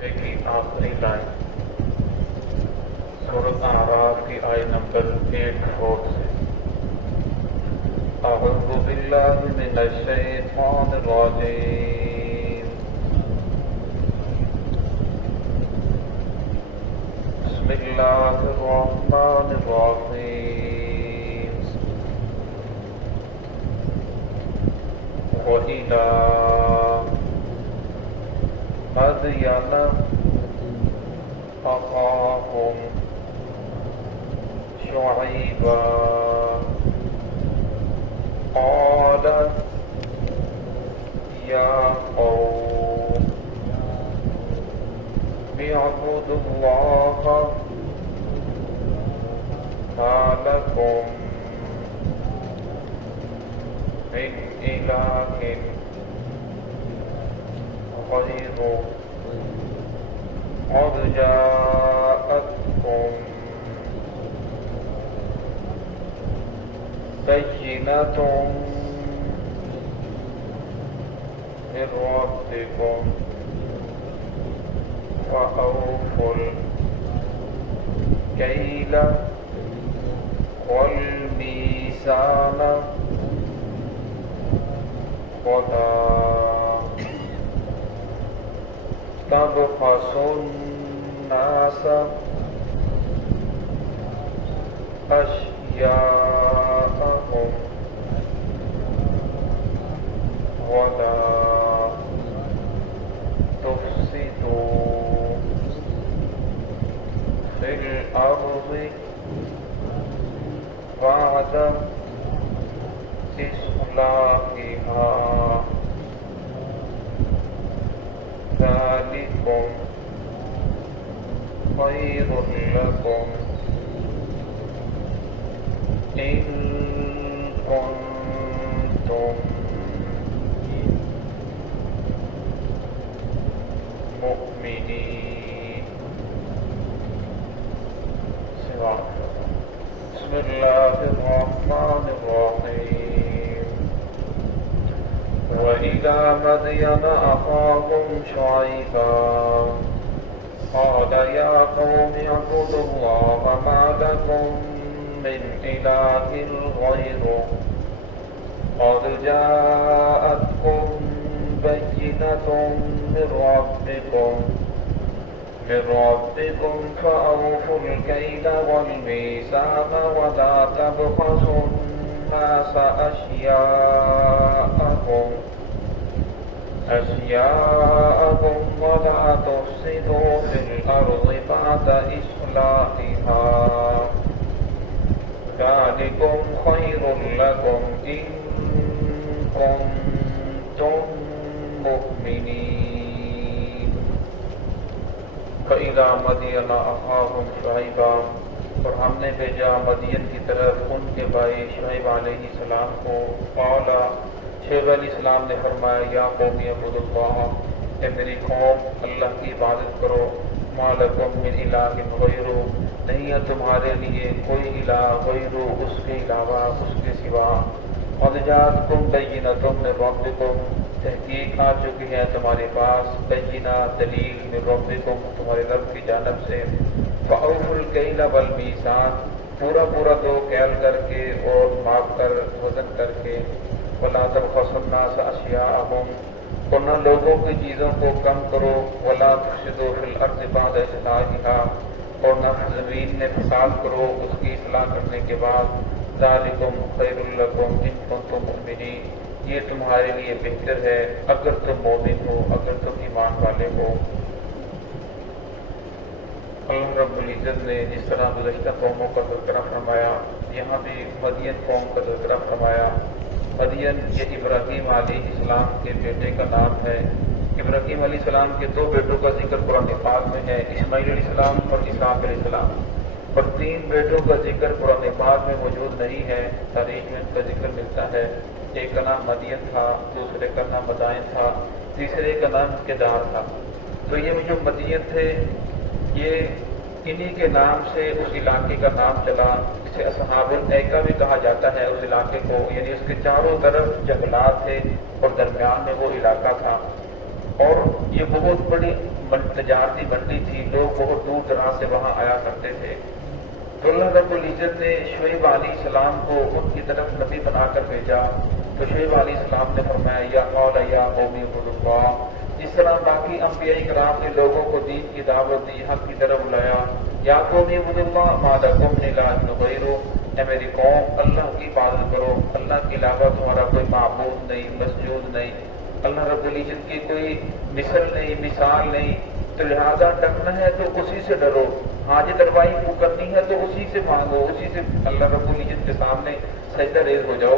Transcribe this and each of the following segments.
کی آخری لائن سورۃ اعراف کی آیت نمبر 84 سے اعوذ باللہ من الشیطان الرجیم بسم اللہ الرحمن الرحیم وَإِلَى مَدْيَنَ أَخَاهُمْ شُعَيْبًا قَالَ يَا قَوْمِ اعْبُدُوا اللَّهَ مَا لَكُمْ مِنْ إِلَٰهٍ غَيْرُهُ قَدْ جَاءَتْكُمْ بَيِّنَةٌ مِّن رَّبِّكُمْ فَأَوْفُوا الْكَيْلَ وَالْمِيزَانَ وَلَا تَبْخَسُوا النَّاسَ أَشْيَاءَهُمْ وَلَا تُفْسِدُوا فِي الْأَرْضِ بَعْدَ إِصْلَاحِهَا ذَلِكُمْ خَيْرٌ لَكُمْ إِن كُنتُم مُؤْمِنِينَ بسم اللہ الرحمن الرحیم وَإِلَى مَدْيَنَ أَخَاهُمْ شُعَيْبًا قَالَ يَا قَوْمِ اعْبُدُوا اللَّهَ مَا لَكُمْ مِنْ إِلَٰهٍ غَيْرُهُ قَدْ جَاءَتْكُمْ بَيِّنَةٌ مِّن رَّبِّكُمْ فَأَوْفُوا الْكَيْلَ وَالْمِيزَانَ وَلَا تَبْخَسُوا النَّاسَ أَشْيَاءَهُمْ وَلَا تُفْسِدُوا فِي الْأَرْضِ بَعْدَ إِصْلَاحِهَا ذَلِكُمْ خَيْرٌ لَكُمْ إِن كُنتُم مُؤْمِنِينَ وَإِلَى مَدْيَنَ أَخَاهُمْ شُعَيْبًا اور ہم نے بھیجا مدین کی طرف ان کے بھائی شعیب علیہ السلام کو قال شعیب علیہ السلام نے فرمایا یا قوم اعبدوا اللہ اے میری قوم اللہ کی عبادت کرو ما لکم من الہ غیرہ نہیں ہے تمہارے لیے کوئی الہ غیرہ اس کے علاوہ اس کے سوا قد جاءتکم بینۃ من ربکم تحقیق آ چکی ہے تمہارے پاس بینہ دلیل من ربکم تمہارے رب کی جانب سے فَأَوْفُوا الْكَيْلَ وَالْمِيزَانَ پورا دو کیل کر کے اور ماپ کر وزن کر کے وَلَا تَبْخَسُوا النَّاسَ أَشْيَاءَهُمْ اور نہ لوگوں کی چیزوں کو کم کرو وَلَا تُفْسِدُوا فِي الْأَرْضِ بَعْدَ إِصْلَاحِهَا اور نہ زمین میں فساد کرو اس کی اصلاح کرنے کے بعد ذَلِكُمْ خَيْرٌ لَكُمْ إِن كُنتُم مُؤْمِنِينَ یہ تمہارے لیے بہتر ہے اگر تم مومن ہو اگر تم ایمان والے ہو اللہ رب العزت نے جس طرح گزشتہ قوموں کا تذکرہ فرمایا یہاں بھی مدین قوم کا تذکرہ فرمایا مدین یہ ابراہیم علیہ السلام کے بیٹے کا نام ہے ابراہیم علیہ السلام کے دو بیٹوں کا ذکر قرآن پاک میں ہے اسماعیل علیہ السلام اور اسحاق علیہ السلام اور تین بیٹوں کا ذکر قرآن پاک میں موجود نہیں ہے تاریخ میں ان کا ذکر ملتا ہے ایک کا نام مدین تھا دوسرے کا نام مدائن تھا تیسرے کا نام کدار تھا تو یہ جو مدین تھے یہ انہی کے نام سے اس علاقے کا نام چلا جسے اصحاب الایکہ بھی کہا جاتا ہے اس علاقے کو، یعنی اس کے چاروں طرف جنگلات تھے اور درمیان میں وہ علاقہ تھا۔ اور یہ بہت بڑی تجارتی منڈی تھی، لوگ بہت دور دراز سے وہاں آیا کرتے تھے۔ تو اللہ رب العزت نے شعیب علیہ السلام کو ان کی طرف نبی بنا کر بھیجا۔ تو شعیب علیہ السلام نے فرمایا یا قول یا قوم اعبدوا اللہ، جس طرح باقی انبیاء کرام نے لوگوں کو دین کی دعوت دی، حق کی طرف بلایا، یا قوم اعبدوا اللہ ما لکم من الہ غیرہ، اے میری قوم اللہ کی عبادت کرو، اللہ کے علاوہ تمہارا کوئی معبود نہیں، مسجود نہیں، اللہ رب العزت کی کوئی مثل نہیں، مثال نہیں، تو لہذا ڈرنا ہے تو اسی سے ڈرو، حاجت روائی کرنی ہے تو اسی سے مانگو، اسی سے اللہ رب العزت کے سامنے سجدہ ریز ہو جاؤ۔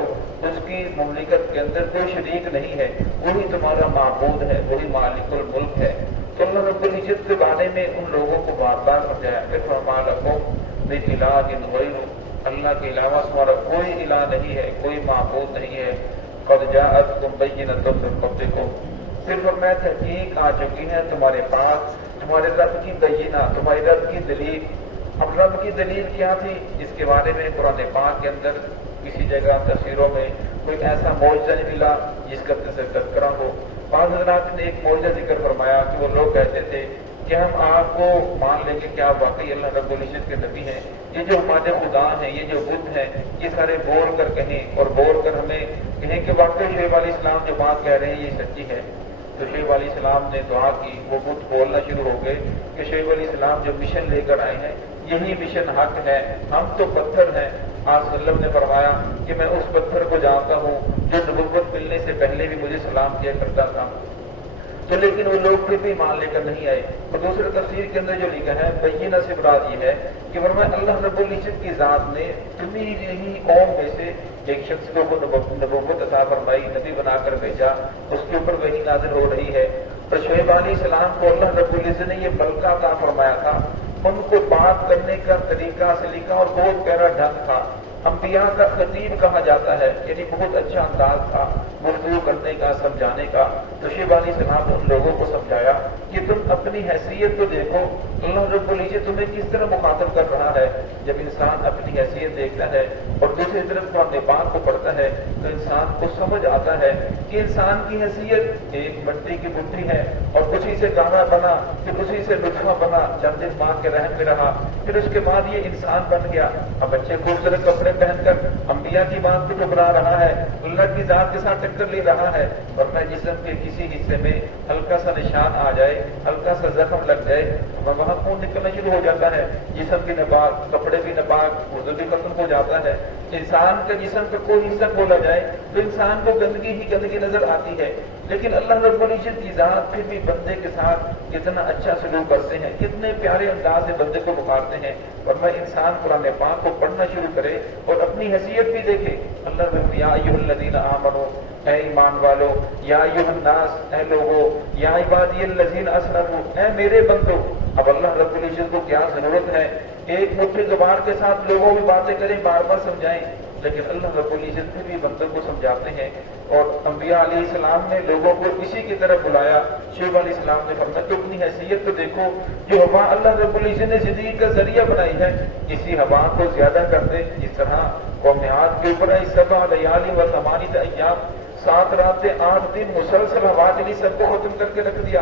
اس کی مملکت کے اندر کوئی شریک نہیں ہے، وہی تمہارا معبود ہے، وہی مالک الملک ہے۔ تو اللہ رب العزت کے بارے میں ان لوگوں کو بار بار سمجھایا، پھر فرما لکم من الہ غیرہ، اللہ کے علاوہ تمہارا کوئی الہ نہیں ہے، کوئی معبود نہیں ہے۔ قد جاءتکم بینۃ من ربکم، صرف میں تحقیق آ چکی ہے تمہارے پاس، تمہارے رب کی بینہ، تمہاری رب کی دلیل۔ اب رب کی دلیل کیا تھی، اس کے بارے میں قرآن پاک کے اندر کسی جگہ تفسیروں میں کوئی ایسا معجزہ نہیں ملا جس کا تذکرہ ہو۔ بعض حضرات نے ایک معجزہ ذکر فرمایا کہ وہ لوگ کہتے تھے کہ ہم آپ کو مان لیں گے کہ آپ واقعی اللہ رب العزت کے نبی ہیں، یہ جو ہمارے خدا ہیں، یہ جو بت ہیں، یہ سارے بول کر کہیں اور بول کر ہمیں کہیں کہ واقعی شعیب علیہ السلام جو بات کہہ رہے ہیں یہ سچی ہے۔ تو شعیب علیہ السلام نے دعا کی، وہ بت بولنا شروع ہو گئے کہ شعیب علیہ السلام جو مشن لے کر آئے ہیں یہی مشن حق ہے، ہم تو پتھر ہیں۔ آپ صلی اللہ علیہ وسلم نے فرمایا کہ میں اس پتھر کو جانتا ہوں جو نبوت ملنے سے پہلے بھی مجھے سلام کیا کرتا تھا۔ تو لیکن وہ لوگ پھر بھی مان لے کر نہیں آئے۔ اور دوسرے تفسیر کے اندر جو لکھا ہے بینہ سے مراد یہ ہے کہ فرمایا اللہ رب العزت کی ذات نے تمہیں ہی قوم میں سے ایک شخص کو نبوت عطا فرمائی، نبی بنا کر بھیجا، اس کے اوپر وحی نازل ہو رہی ہے۔ اور شعیب علیہ السلام کو اللہ رب العزت نے یہ ملکہ عطا فرمایا تھا، ان کو بات کرنے کا طریقہ سلیقہ اور بہت پیارا ڈھنگ تھا، انبیاء کا خطیب کہا جاتا ہے، یعنی بہت اچھا انداز تھا گفتگو کرنے کا، سمجھانے کا۔ تو شعیب علیہ السلام نے ان لوگوں کو سمجھایا کہ تم اپنی حیثیت کو دیکھو، اللہ رب العزت تمہیں کس طرح مخاطب کر رہا ہے۔ جب انسان اپنی حیثیت دیکھتا ہے اور دوسری طرف قرآن پاک کو پڑھتا ہے تو انسان کو سمجھ آتا ہے کہ انسان کی حیثیت ایک مٹی کی مٹھی ہے، اور اسی سے گانا بنا، پھر اسی سے نطفہ بنا، چند دن ماں کے رحم میں رہا، پھر اس کے بعد یہ انسان بن گیا۔ اب اچھے خوبصورت کپڑے پہن کر انبیاء کی بات کو ٹکرا رہا ہے، اللہ کی ذات کے ساتھ ٹکر لے رہا ہے، اور میں جسم کے کسی حصے میں ہلکا سا نشان آ جائے، ہلکا سا زخم لگ جائے، وہاں خون نکلنا شروع ہو جاتا ہے، جسم بھی ناپاک، کپڑے بھی ناپاک، وضو بھی ختم ہو جاتا ہے۔ انسان کا جسم کا کوئی حصہ کھولا جائے تو انسان کو گندگی ہی گندگی نظر آتی ہے، لیکن اللہ رب العزت کی ذات پھر بھی بندے کے ساتھ کتنا اچھا سلوک کرتے ہیں، کتنے پیارے انداز سے بندے کو پکارتے ہیں۔ اور میں انسان قرآن پاک کو پڑھنا شروع کرے اور اپنی حیثیت بھی دیکھے۔ اللہ رب یا ایھا الذین آمنوا، اے ایمان والو، یا ایھا الناس، اے لوگو، یا عبادی الذین اسرفوا، اے میرے بندو۔ اب اللہ رب العزت کو کیا ضرورت ہے ایک مٹھی زبان کے ساتھ لوگوں میں باتیں کریں، بار بار سمجھائیں، لیکن اللہ رب العزت پھر بھی بندوں کو سمجھاتے ہیں۔ اور انبیاء علیہ السلام نے لوگوں کو اسی کی طرف بلایا۔ شعیب علیہ السلام نے فرمایا تو اپنی حیثیت کو دیکھو، جو ہوا اللہ رب العزت نے زندگی کا ذریعہ بنائی ہے، اسی ہوا کو زیادہ کر دے، جس طرح قوم عاد کے اوپر 7 لیال و 8 ایام، 7 راتیں 8 دن مسلسل ہوا چلی، سب کو ختم کر کے رکھ دیا،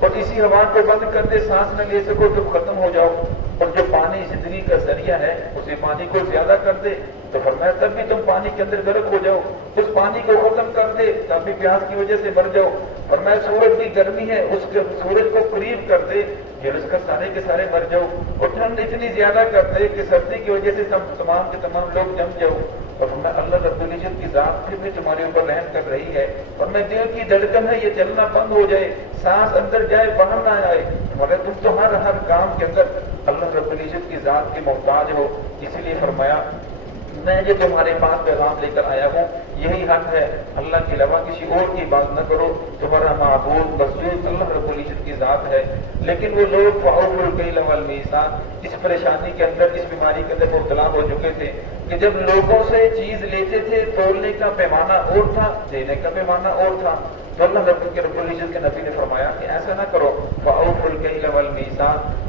اور اسی ہوا کو بند کر دے، سانس نہ لے سکو تو ختم ہو جاؤ، اور جو پانی زندگی کا ذریعہ ہے اسی پانی کو زیادہ کر دے تو فرمایا تب بھی تم پانی کے اندر غرق ہو جاؤ، اس پانی کو ختم کر دے تب بھی پیاس کی وجہ سے مر جاؤ، فرمایا سورج کی گرمی ہے اس کے سورج کو قریب کر دے پھر اس کا سارے کے سارے مر جاؤ، اور ٹھنڈ اتنی زیادہ کر دے کہ سردی کی وجہ سے تمام کے تمام لوگ جم جاؤ، اور فرمایا اللہ رب العزت کی ذات پھر بھی تمہارے اوپر رحم کر رہی ہے، اور میں دل کی دھڑکن ہے یہ چلنا بند ہو جائے، سانس اندر جائے باہر نہ آئے، مگر تم تو ہر کام کے اندر اللہ رب العزت کی ذات کے محتاج ہو، اسی لیے فرمایا میں جو تمہارے پاس پیغام لے کر آیا ہوں یہی حق ہے، اللہ کے علاوہ کسی اور کی بات نہ کرو، تمہارا معبود مسجود اللہ رب العزت کی ذات ہے۔ لیکن وہ لوگ فَأَوْفُوا الْكَيْلَ وَالْمِيزَانَ اس پریشانی کے اندر، اس بیماری کے اندر مبتلا ہو چکے تھے کہ جب لوگوں سے چیز لیتے تھے تولنے کا پیمانہ اور تھا، دینے کا پیمانہ اور تھا، تو اللہ رب العزت کے نبی نے فرمایا کہ ایسا نہ کرو، فَأَوْفُوا الْكَيْلَ وَالْمِيزَانَ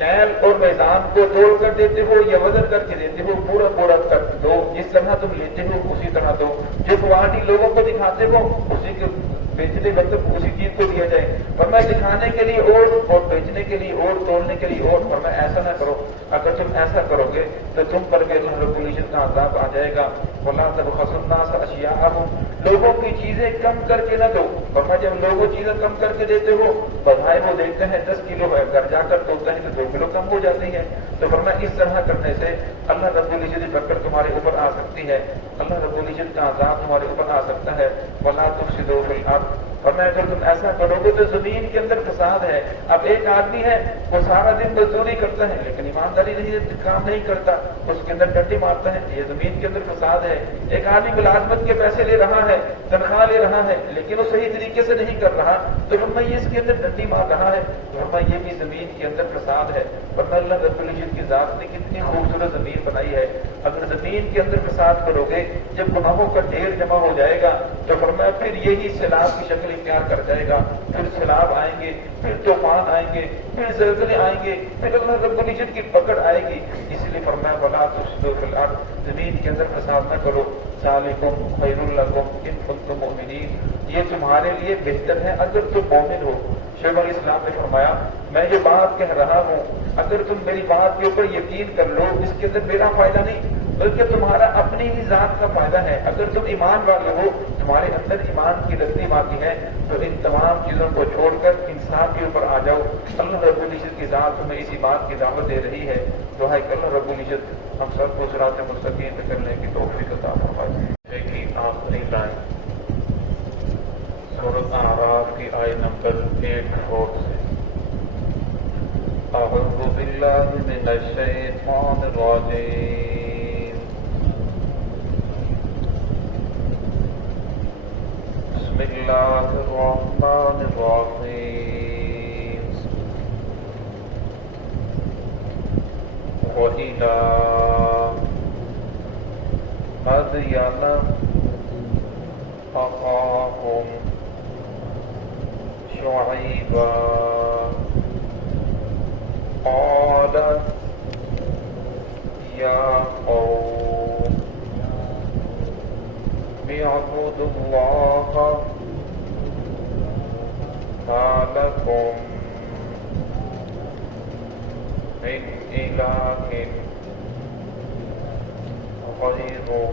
کیل اور میزان کو توڑ کر دیتے ہو یا وزن کر کے دیتے ہو، پورا پورا کر دو، جس طرح تم لیتے ہو اسی طرح دو، جو کوالٹی لوگوں کو دکھاتے ہو اسی کے بیچنے مطلب اسی چیز کو دیا جائے، فرمایا دکھانے کے لیے اور بیچنے کے لیے اور، تولنے کے لیے اور، فرمایا ایسا نہ کرو، اگر تم ایسا کرو گے تو تم پر بھی اللہ رب العزت کا عذاب آ جائے گا۔ وَلَا تَبْخَسُوا النَّاسَ أَشْيَاءَهُمْ، لوگوں کی چیزیں کم کر کے نہ دو، فرمایا جب لوگوں چیزیں کم کر کے دیتے ہو، بظاہر وہ دیتے ہیں 10 کلو ہے، گھر جا کر توڑتے ہیں تو 2 کلو کم ہو جاتی ہے، تو فرمایا اس طرح کرنے سے اللہ رب العزت کی پکڑ تمہارے اوپر آ سکتی ہے، اللہ رب العزت کا عذاب تمہارے اوپر آ سکتا ہے۔ وَلَا تُفْسِدُوا فِي الْأَرْضِ، فرمایا اگر تم ایسا کرو گے تو زمین کے اندر فساد ہے۔ اب ایک آدمی ہے وہ سارا دن مزدوری کرتا ہے لیکن ایمانداری نہیں، کام نہیں کرتا، اس کے اندر ڈنڈی مارتا ہے، یہ زمین کے اندر فساد ہے۔ ایک آدمی ملازمت کے پیسے لے رہا ہے، تنخواہ لے رہا ہے لیکن وہ صحیح طریقے سے نہیں کر رہا، تو فرمایا یہ اس کے اندر ڈنڈی مار رہا ہے، فرمایا یہ بھی زمین کے اندر فساد ہے۔ فرمایا اللہ رب العزت کی ذات نے کتنی خوبصورت زمین بنائی ہے، اگر زمین کے اندر فساد کرو گے، جب گناہوں کا ڈھیر جمع ہو جائے گا تو فرمایا پھر یہی سیلاب کی شکل اختیار کر جائے گا، پھر سیلاب آئیں گے، پھر طوفان آئیں گے، پھر زلزلے آئیں گے، پھر اللہ رب العزت کی پکڑ آئے گی۔ اس لیے فرمایا وَلَا تُفْسِدُوا فِي الْأَرْضِ، زمین کے اندر فساد نہ کرو۔ ذَلِكُمْ خَيْرٌ لَكُمْ إِن كُنتُم مُؤْمِنِينَ، یہ تمہارے لیے بہتر ہے اگر تم مومن ہو۔ شیخ علیہ السلام نے فرمایا میں جو بات کہہ رہا ہوں اگر تم میری بات کے اوپر یقین کر لو، اس کے اندر میرا فائدہ نہیں بلکہ تمہارا اپنی ہی ذات کا فائدہ ہے۔ اگر تم ایمان والے ہو، تمہارے اندر ایمان کی لذت باقی ہے، تو ان تمام چیزوں کو چھوڑ کر انصاف کے اوپر آ جاؤ۔ اللہ رب العزت کی ذات تمہیں اسی بات کی دعوت دے رہی ہے۔ دعا ہے کہ اللہ رب العزت ہم سب کو صراط مستقیم پہ کرنے کی توفیق عطا فرمائے۔ ایک آخری لائن سورۃ اعراف کی آیت نمبر 84 سے، اعوذ باللہ من الشیطان الرجیم، بسم اللہ الرحمن الرحیم، وَإِلَى مَدْيَنَ أَخَاهُمْ شُعَيْبًا قال يا قوم اعبدوا الله ما لكم من إله غيره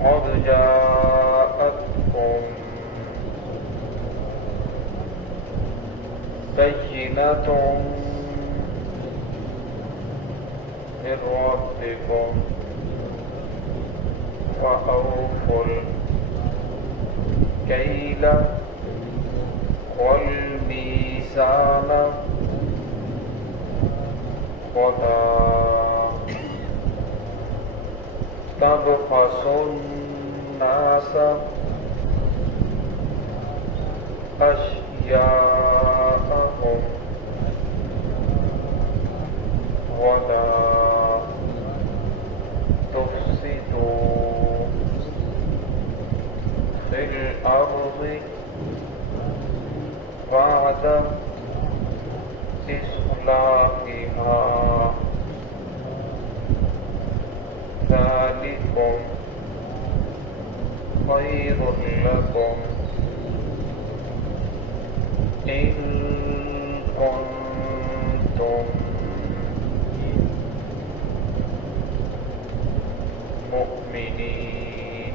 قد جاءتكم بينة من ربكم فأوفوا الكيل والميزان ولا تبخسوا الناس أشياءهم ولا تفسدوا في الأرض بعد إصلاحها ذلكم خير لكم إن كنتم مؤمنين۔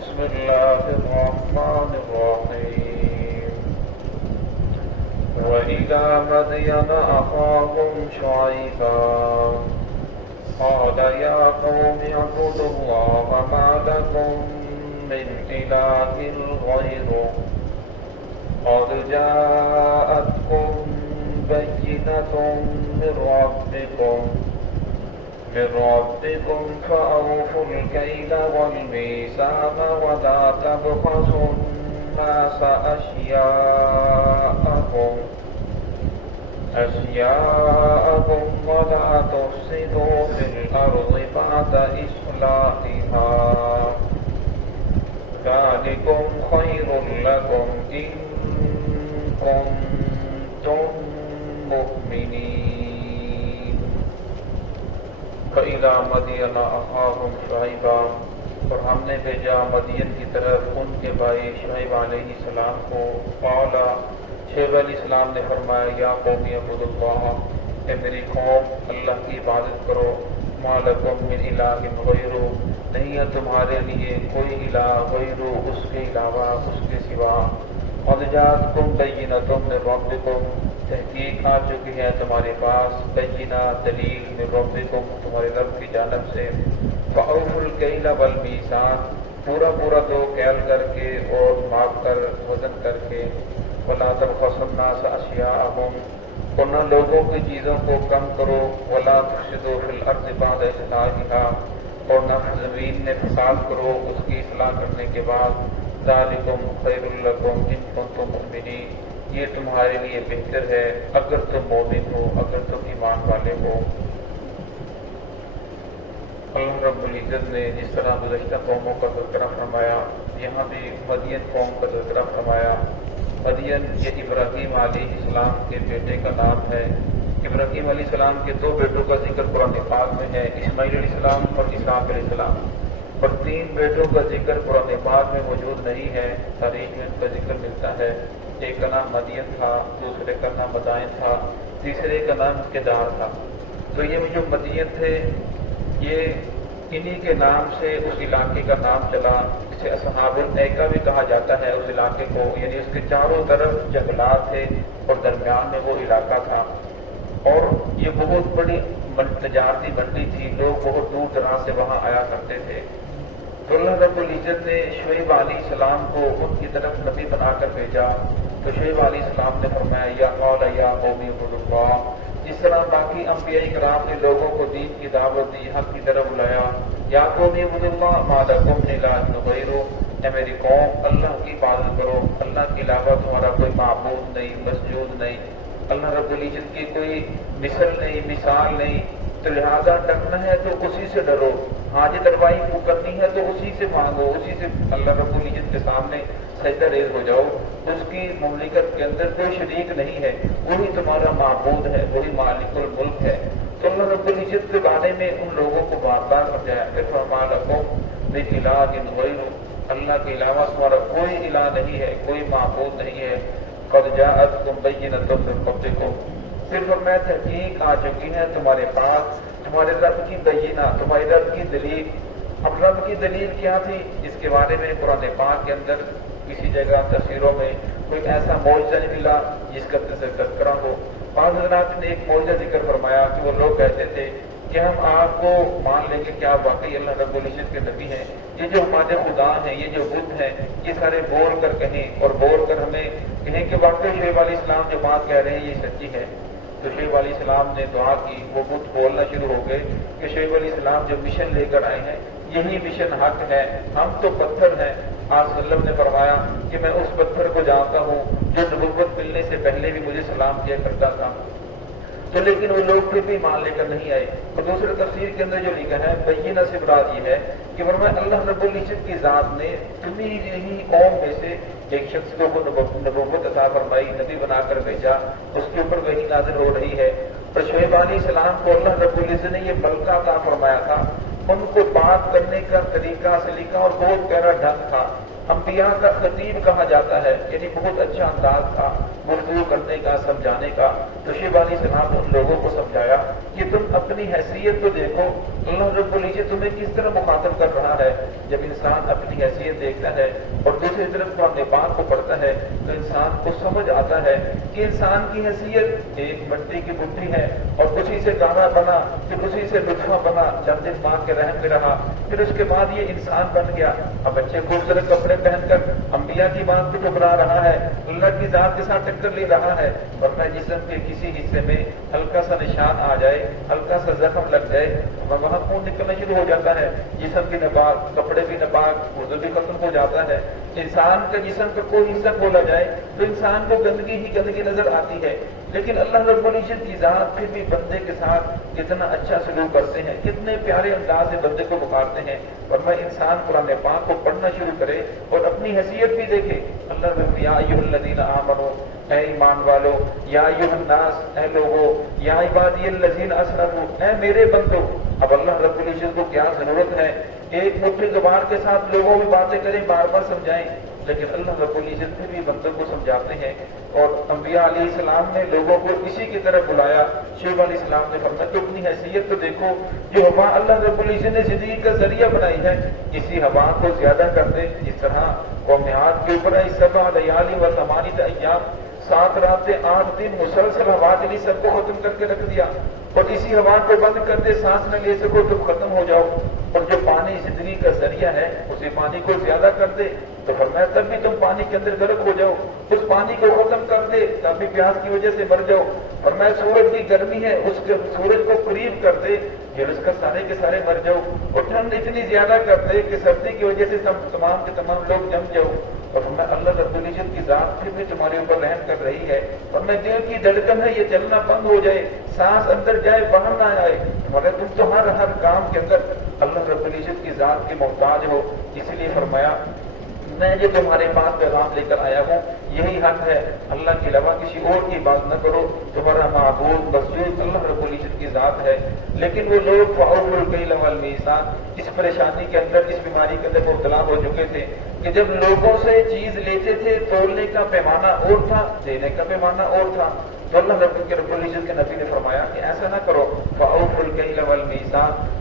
بسم الله الرحمن الرحيم، وإلى مدين أخاهم شعيبا قال يا قوم اعبدوا الله ما لكم من إله غيره قد جاءتكم بينة من ربكم فأوفوا الكيل والميزان ولا تبخسوا الناس أشياءهم ولا تفسدوا في الأرض بعد إصلاحها ذلكم خير لكم إن كنتم مؤمنين۔ فإلى مدین أخاهم شعیبا، اور ہم نے بھیجا مدین کی طرف ان کے بھائی شعیب علیہ السلام کو۔ قال، شعیب علیہ السلام نے فرمایا، یا قوم اعبدوا اللہ، اے میری قوم اللہ کی عبادت کرو، ما لکم من الہ غیرہ، نہیں ہے تمہارے لیے کوئی الہ غیرہ، اس کے علاوہ، اس کے سوا۔ قد جاءتکم بینۃ من ربکم، تحقیق آ چکی ہے تمہارے پاس بینہ دلیل، من ربکم تمہارے رب کی جانب سے۔ فأوفوا الکیل والمیزان، پورا پورا دو کیل کر کے اور ناپ کر وزن کر کے۔ ولا تبخسوا الناس اشیاءہم، اور نہ لوگوں کی چیزوں کو کم کرو۔ ولا تفسدوا فی الارض بعد اصلاحها، اور نہ زمین میں فساد کرو اس کی اصلاح کرنے کے بعد۔ ذالکم خیر لکم ان کنتم مؤمنین، یہ تمہارے لیے بہتر ہے اگر تم مومن ہو، اگر تم ایمان والے ہو۔ اللہ رب العزت نے جس طرح گزشتہ قوموں کا تذکرہ فرمایا، یہاں بھی مدین قوم کا تذکرہ فرمایا۔ مدین یہ ابراہیم علیہ السلام کے بیٹے کا نام ہے۔ ابراہیم علیہ السلام کے دو بیٹوں کا ذکر قرآن پاک میں ہے، اسماعیل علیہ السلام اور اسحاق علیہ السلام، اور تین بیٹوں کا ذکر قرآن پاک میں موجود نہیں ہے، تاریخ میں ان کا ذکر ملتا ہے۔ ایک کا نام مدین تھا، دوسرے کا نام مدائن تھا، تیسرے کا نام کدار تھا۔ تو یہ جو مدین تھے یہ انہی کے نام سے اس علاقے کا نام چلا، اسے اصحاب الایکہ بھی کہا جاتا ہے اس علاقے کو، یعنی اس کے چاروں طرف جنگلات تھے اور درمیان میں وہ علاقہ تھا، اور یہ بہت بڑی تجارتی منڈی تھی، لوگ بہت دور دراز سے وہاں آیا کرتے تھے۔ تو اللہ رب العزت نے شعیب علیہ السلام کو ان کی طرف نبی بنا کر بھیجا، تو شعیب علیہ السلام نے فرمایا، یا قال یا قوم اعبدوا اللہ، جس طرح باقی انبیاء کرام نے لوگوں کو دین کی دعوت دی، حق کی طرف بلایا، یا قوم اعبدوا اللہ ما لکم من الہ غیرہ، اے میری قوم اللہ کی عبادت کرو، اللہ کے علاوہ تمہارا کوئی معبود نہیں، مسجود نہیں، اللہ رب العزت کی کوئی مثل نہیں، مثال نہیں، تو لہذا ڈرنا ہے تو اسی سے ڈرو، حاجت روائی کرنی ہے تو اسی سے مانگو، اسی سے اللہ رب العزت کے سامنے سجدہ ریز ہو جاؤ، اس کی مملکت کے اندر کوئی شریک نہیں ہے، وہی تمہارا معبود ہے، وہی مالک الملک ہے۔ تو اللہ رب العزت کے بارے میں ان لوگوں کو بار بار سمجھایا، پھر فرما لکم من الہ غیرہ، اللہ کے علاوہ تمہارا کوئی الہ نہیں ہے، کوئی معبود نہیں ہے۔ قد جاءتکم بینۃ من ربکم، پھر فرمایا تحقیق آ چکی ہے تمہارے پاس تمہارے رب کی بینہ، تمہارے رب کی دلیل۔ اب رب کی دلیل کیا تھی، اس کے بارے میں قرآن پاک کے اندر کسی جگہ تفسیروں میں کوئی ایسا معجزہ نہیں ملا جس کا تذکرہ ہو۔ بعض حضرات نے ایک معجزہ ذکر فرمایا کہ وہ لوگ کہتے تھے کہ ہم آپ کو مان لیں گے کہ آپ واقعی اللہ رب العزت کے نبی ہیں، یہ جو ہمارے خدا ہیں، یہ جو بت ہیں، یہ سارے بول کر کہیں اور بول کر ہمیں کہیں کہ واقعی شعیب علیہ السلام جو بات کہہ رہے ہیں یہ سچی ہے۔ تو شعیب علیہ السلام نے دعا کی، وہ بت بولنا شروع ہو گئے کہ شعیب علیہ السلام جو مشن لے کر آئے ہیں یہی مشن حق ہے، ہم تو پتھر ہیں۔ آپ صلی اللہ علیہ وسلم نے فرمایا کہ میں اس پتھر کو جانتا ہوں جو نبوت ملنے سے پہلے بھی مجھے سلام کیا کرتا تھا، تو لیکن وہ لوگ پھر بھی مان لے کر نہیں آئے۔ اور دوسرے تفسیر کے اندر جو لکھا ہے بینہ سے مراد یہ ہے کہ فرمایا اللہ رب العزت کی ذات نے تمہیں یہی قوم میں سے ایک شخص کو نبوت عطا فرمائی، نبی بنا کر بھیجا، اس کے اوپر وحی نازل ہو رہی ہے۔ اور شعیب علیہ السلام کو اللہ رب العزت نے یہ ملکہ عطا فرمایا تھا، ان کو بات کرنے کا طریقہ سلیقہ اور بہت پیارا ڈھنگ تھا، انبیاء کا خطیب کہا جاتا ہے، یعنی بہت اچھا انداز تھا گفتگو کرنے کا، سمجھانے کا۔ تو شعیب علیہ السلام نے ان لوگوں کو سمجھایا کہ تم اپنی حیثیت کو دیکھو، اللہ رب العزت تمہیں کس طرح مخاطب کر رہا ہے۔ جب انسان اپنی حیثیت دیکھتا ہے اور دوسری طرف قرآن پاک کو پڑھتا ہے تو انسان کو سمجھ آتا ہے کہ انسان کی حیثیت ایک مٹی کی مٹھی ہے، اور اسی سے گانا بنا، پھر اسی سے لطفہ بنا، چند دن ماں کے رحم میں رہا، پھر اس کے بعد یہ انسان بن گیا۔ اب اچھے خوبصورت کپڑے پہن کر انبیاء کی بات کو ٹکرا رہا ہے، اللہ کی ذات کے ساتھ ٹکر لے رہا ہے، ورنہ جسم کے کسی حصے میں ہلکا سا نشان آ جائے، ہلکا سا زخم لگ جائے، وہاں خون نکلنا شروع ہو جاتا ہے، جسم کی نپاک، کپڑے بھی نپاک، وضو بھی ختم ہو جاتا ہے۔ انسان کا جسم کا کوئی حصہ کھولا جائے تو انسان کو گندگی ہی گندگی نظر آتی ہے، لیکن اللہ رب العزت کی ذات پھر بھی بندے کے ساتھ کتنا اچھا سلوک کرتے ہیں، کتنے پیارے انداز سے بندے کو پکارتے ہیں۔ ورنہ انسان قرآن پاک کو پڑھنا شروع کرے اور اپنی حیثیت بھی دیکھے۔ اللہ رب یا ایھا الذین آمنوا، اے ایمان والو، یا ایھا الناس، اے لوگو، یا عبادی الذین اسرفوا، اے میرے بندو، اب اللہ رب العزت کو کیا ضرورت ہے ایک مٹھی زبان کے ساتھ لوگوں میں باتیں کریں، بار بار سمجھائیں، لیکن اللہ رب العزت پھر بھی بندوں کو سمجھاتے ہیں۔ اور انبیاء علیہ السلام نے لوگوں کو اسی کی طرف بلایا۔ شعیب علیہ السلام نے فرمایا تو اپنی حیثیت تو دیکھو، جو ہوا اللہ رب العزت نے زندگی کا ذریعہ بنائی ہے، اسی ہوا کو زیادہ کر دے۔ جس طرح قوم عاد کے اوپر سبع لیال و ثمانیۃ ایام، 7 راتیں 8 دن مسلسل ہوا چلی، سب کو ختم کر کے رکھ دیا، اور اسی ہوا کو بند کر دے، سانس نہ لے سکو تم ختم ہو جاؤ، اور جو پانی زندگی کا ذریعہ ہے اسی پانی کو زیادہ کر دے تو فرمایا تب بھی تم پانی کے اندر غرق ہو جاؤ، اس پانی کو ختم کر دے تب بھی پیاس کی وجہ سے مر جاؤ، فرمایا سورج کی گرمی ہے اس کے سورج کو قریب کر دے پھر اس کا سارے کے سارے مر جاؤ، اور ٹھنڈ اتنی زیادہ کر دے کہ سردی کی وجہ سے تمام کے تمام لوگ جم جاؤ، اور فرمایا اللہ رب العزت کی ذات پھر بھی تمہارے اوپر رحم کر رہی ہے، اور میں دل کی دھڑکن ہے یہ چلنا بند ہو جائے، سانس اندر جائے باہر نہ آئے، مگر تم تو ہر کام کے اندر اللہ رب العزت کی ذات کے محتاج ہو، اسی لیے فرمایا میں جو تمہارے پاس پیغام لے کر آیا ہوں یہی حق ہے، اللہ کے علاوہ کسی اور کی بات نہ کرو، تمہارا معبود مسجود اللہ رب العزت کی ذات ہے۔ لیکن وہ لوگ فَأَوْفُوا الْكَيْلَ وَالْمِيزَانَ اس پریشانی کے اندر، اس بیماری کے اندر مبتلا ہو چکے تھے کہ جب لوگوں سے چیز لیتے تھے تولنے کا پیمانہ اور تھا، دینے کا پیمانہ اور تھا، تو اللہ رب العزت کے نبی نے فرمایا کہ ایسا نہ کرو، فَأَوْفُوا الْكَيْلَ وَالْمِيزَانَ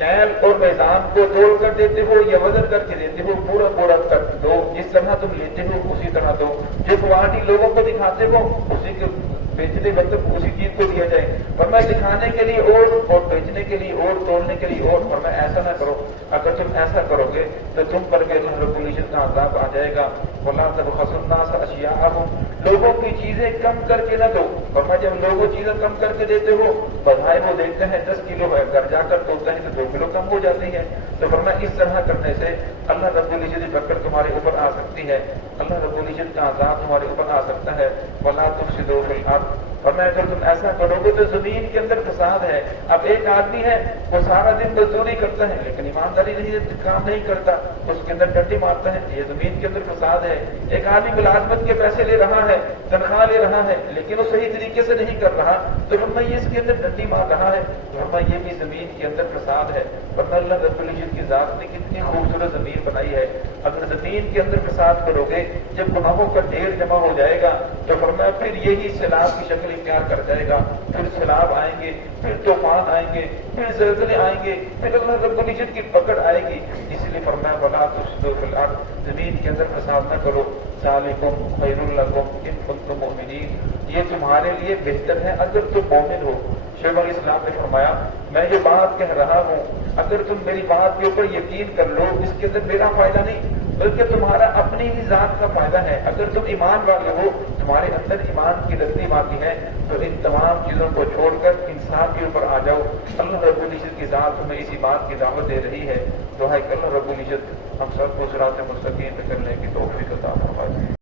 کیل اور میزان کو توڑ کر دیتے ہو یا وزن کر کے دیتے ہو، پورا پورا کر دو، جس طرح تم لیتے ہو اسی طرح دو، جو کوانٹی لوگوں کو دکھاتے ہو اسی کے بیچنے وقت اسی چیز کو دیا جائے، فرمایا دکھانے کے لیے اور بیچنے کے لیے اور تولنے کے لیے اور، فرمایا ایسا نہ کرو، اگر تم ایسا کرو گے تو تم پر بھی اللہ رب العزت کا عذاب آ جائے گا۔ وَلَا تَبْخَسُوا النَّاسَ أَشْيَاءَهُمْ لوگوں کی چیزیں کم کر کے نہ دو، فرمایا جب لوگوں چیزیں کم کر کے دیتے ہو بظاہر وہ دیکھتے ہیں 10 کلو ہے، گھر جا کر توڑتے ہیں تو 2 کلو کم ہو جاتی ہے، تو فرمایا اس طرح کرنے سے اللہ رب العزت کی پکڑ تمہارے اوپر آ سکتی ہے، اللہ رب العزت کا عذاب تمہارے اوپر آ سکتا ہے۔ وَلَا تُفْسِدُوا فِي الْأَرْضِ فرمایا اگر تم ایسا کرو گے تو زمین کے اندر فساد ہے۔ اب ایک آدمی ہے وہ سارا دن مزدوری کرتا ہے لیکن ایمانداری نہیں کام نہیں کرتا، اس کے اندر ڈنڈی مارتا ہے، یہ زمین کے اندر فساد ہے۔ ایک آدمی ملازمت کے پیسے لے رہا ہے، تنخواہ لے رہا ہے لیکن وہ صحیح طریقے سے نہیں کر رہا، تو فرمایا یہ اس کے اندر ڈنڈی مار رہا ہے، فرمایا یہ بھی زمین کے اندر فساد ہے۔ ورنہ اللہ رب العزت کی ذات نے کتنی خوبصورت زمین بنائی ہے، اگر زمین کے اندر فساد کرو گے جب گناہوں کا ڈھیر جمع ہو جائے گا تو فرمایا پھر یہی سیلاب کی شکل اختیار کر جائے گا، پھر سیلاب آئیں گے، پھر طوفان آئیں گے، پھر زلزلے آئیں گے، پھر اللہ رب العزت کی پکڑ آئے گی۔ اس لیے فرمایا وَلَا تُفْسِدُوا فِي الْأَرْضِ زمین کے اندر فساد نہ کرو، ذَلِكُمْ خَيْرٌ لَكُمْ إِن كُنتُم مُؤْمِنِينَ یہ تمہارے لیے بہتر ہے اگر تم مومن ہو۔ شعیب علیہ السلام نے فرمایا میں جو بات کہہ رہا ہوں اگر تم میری بات کے اوپر یقین کر لو اس کے اندر میرا فائدہ نہیں بلکہ تمہارا اپنی ہی ذات کا فائدہ ہے، اگر تم ایمان والے ہو تمہارے اندر ایمان کی رسی باقی ہے تو ان تمام چیزوں کو چھوڑ کر انسان کے اوپر آ جاؤ۔ اللہ رب العزت کی ذات تمہیں اسی بات کی دعوت دے رہی ہے، دعا ہے کہ اللہ رب العزت ہم سب کو صراط مستقیم پہ چلنے کی توفیق عطا فرمائے۔